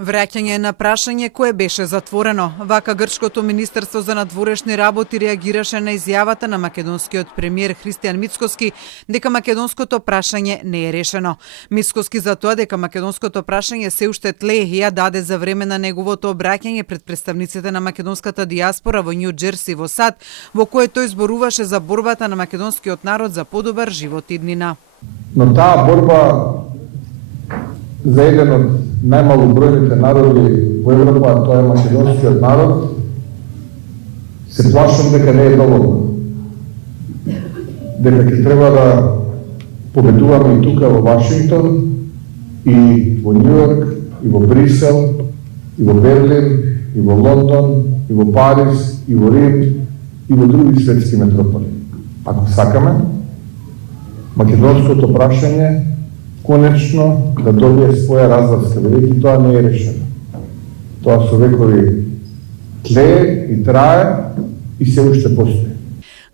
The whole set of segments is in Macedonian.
Враќање на прашање кое беше затворено. Вака Грчкото Министерство за надворешни работи реагираше на изјавата на македонскиот премиер Христијан Мицкоски дека македонското прашање не е решено. Мицкоски за тоа дека македонското прашање се уште тлее ја даде за време на неговото обраќање пред представниците на македонската диаспора во Њу Џерси во САД, во кое тој зборуваше за борбата на македонскиот народ за подобар живот иднина. Но таа борба за еден од најмалобројните народи во Европа, а тоа е македонскиот народ, се плашам дека не е доволно. Дека ќе треба да победуваме и тука во Вашингтон, и во Њујорк, и во Брисел, и во Берлин, и во Лондон, и во Париз, и во Рим, и во други светски метрополи. Ако сакаме, македонското прашање конечно да добие своја разврска, бидејќи тоа не е решено. Тоа со векови тлее и трае и се уште постои.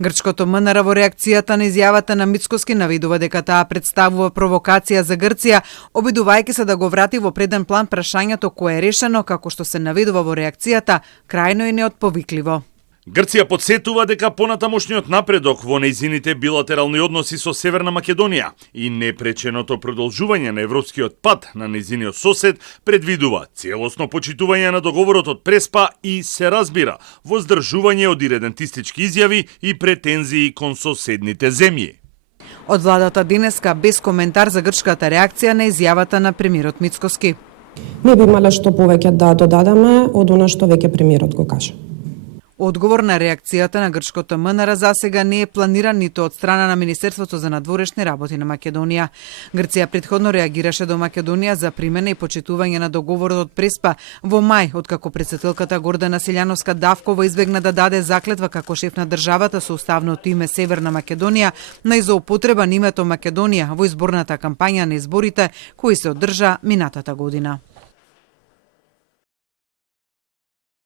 Грчкото МНР во реакцијата на изјавата на Мицкоски наведува дека таа представува провокација за Грција, обидувајќи се да го врати во преден план прашањето кое е решено, како што се наведува во реакцијата, крајно и неотповикливо. Грција подсетува дека понатамошниот напредок во нејзините билатерални односи со Северна Македонија и непреченото продолжување на европскиот пат на нејзиниот сосед предвидува целосно почитување на договорот од Преспа и се разбира воздржување од иредентистички изјави и претензии кон соседните земји. Од владата денеска без коментар за грчката реакција на изјавата на премиерот Мицкоски. Не би имале што повеќе да додадаме од она што веќе премиерот го кажа. Одговор на реакцијата на Грчкото МНР засега не е планиран ниту од страна на Министерството за надворешни работи на Македонија. Грција претходно реагираше до Македонија за примена и почитување на договорот од Преспа во мај, откако претседателката Гордана Силјановска Давкова избегна да даде заклетва како шеф на државата со уставното име Северна Македонија на злоупотреба на името Македонија во изборната кампања на изборите кои се одржа минатата година.